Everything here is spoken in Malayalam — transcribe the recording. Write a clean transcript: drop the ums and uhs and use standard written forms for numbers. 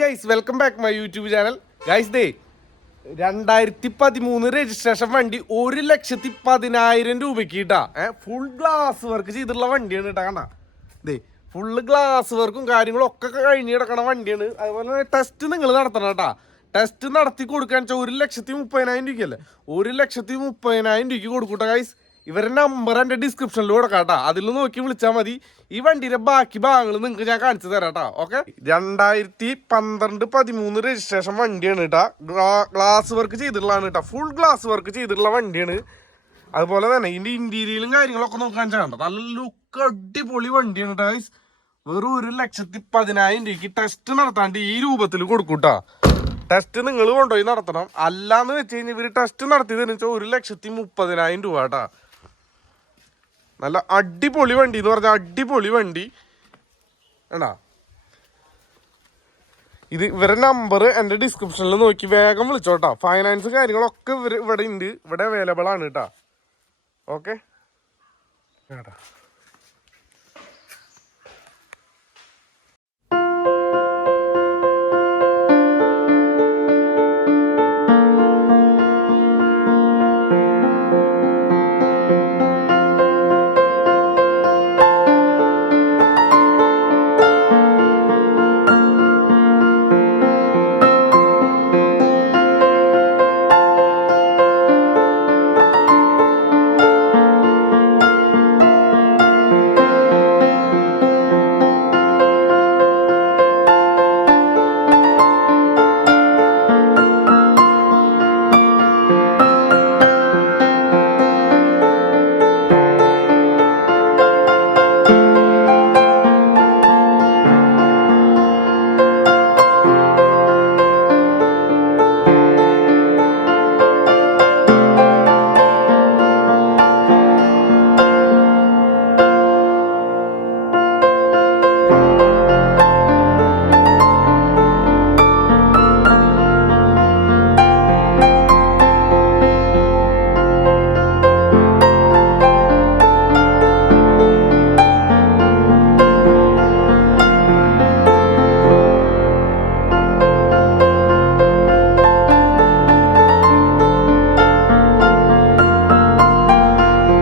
Guys welcome back my YouTube channel. Guys 2013 registration വണ്ടി 1,10,000 രൂപയ്ക്ക് കിട്ടാ. ഫുൾ ഗ്ലാസ് വർക്ക് ചെയ്തിട്ടുള്ള വണ്ടിയാണ് കേട്ടാ. കണ്ടാ ഫുള്ള് ഗ്ലാസ് വർക്കും കാര്യങ്ങളും ഒക്കെ കഴിഞ്ഞ് കിടക്കണ വണ്ടിയാണ്. അതുപോലെ ടെസ്റ്റ് നിങ്ങൾ നടത്തണം കേട്ടാ. ടെസ്റ്റ് നടത്തി കൊടുക്കാൻ വെച്ചാൽ 1,30,000 രൂപയ്ക്കല്ലേ, 1,30,000 രൂപയ്ക്ക് കൊടുക്കൂട്ടെ ഗൈസ്. ഇവരുടെ നമ്പർ എൻ്റെ ഡിസ്ക്രിപ്ഷനിൽ കൊടുക്കാം കേട്ടോ. അതിൽ നോക്കി വിളിച്ചാൽ മതി. ഈ വണ്ടിയുടെ ബാക്കി ഭാഗങ്ങൾ നിങ്ങൾക്ക് ഞാൻ കാണിച്ചു തരാം കേട്ടോ. ഓക്കെ, 2012-13 രജിസ്ട്രേഷൻ വണ്ടിയാണ് കേട്ടോ. ഗ്ലാസ് വർക്ക് ചെയ്തിട്ടുള്ളതാണ് കേട്ടോ. ഫുൾ ഗ്ലാസ് വർക്ക് ചെയ്തിട്ടുള്ള വണ്ടിയാണ്. അതുപോലെ തന്നെ ഇതിൻ്റെ ഇന്റീരിയലും കാര്യങ്ങളൊക്കെ നോക്കാൻ ചെയ്യണ്ട. നല്ല ലുക്ക് അടിപൊളി വണ്ടിയാണ് കേട്ടോ ഗൈസ്. വെറും 1,10,000 രൂപയ്ക്ക് ടെസ്റ്റ് നടത്താണ്ട് ഈ രൂപത്തിൽ കൊടുക്കൂട്ടാ. ടെസ്റ്റ് നിങ്ങൾ കൊണ്ടുപോയി നടത്തണം. അല്ലാന്ന് വെച്ച് കഴിഞ്ഞാൽ ഇവർ ടെസ്റ്റ് നടത്തിയതെന്ന് വെച്ചാൽ 1,30,000 രൂപ കേട്ടാ. നല്ല അടിപൊളി വണ്ടി എന്ന് പറഞ്ഞാൽ അടിപൊളി വണ്ടി വേണ്ടാ. ഇത് ഇവരുടെ നമ്പർ എൻ്റെ ഡിസ്ക്രിപ്ഷനിൽ നോക്കി വേഗം വിളിച്ചോട്ടാ. ഫൈനാൻസ് കാര്യങ്ങളൊക്കെ ഇവിടെ ഉണ്ട്, ഇവിടെ അവൈലബിൾ ആണ് കേട്ടാ. ഓക്കെ.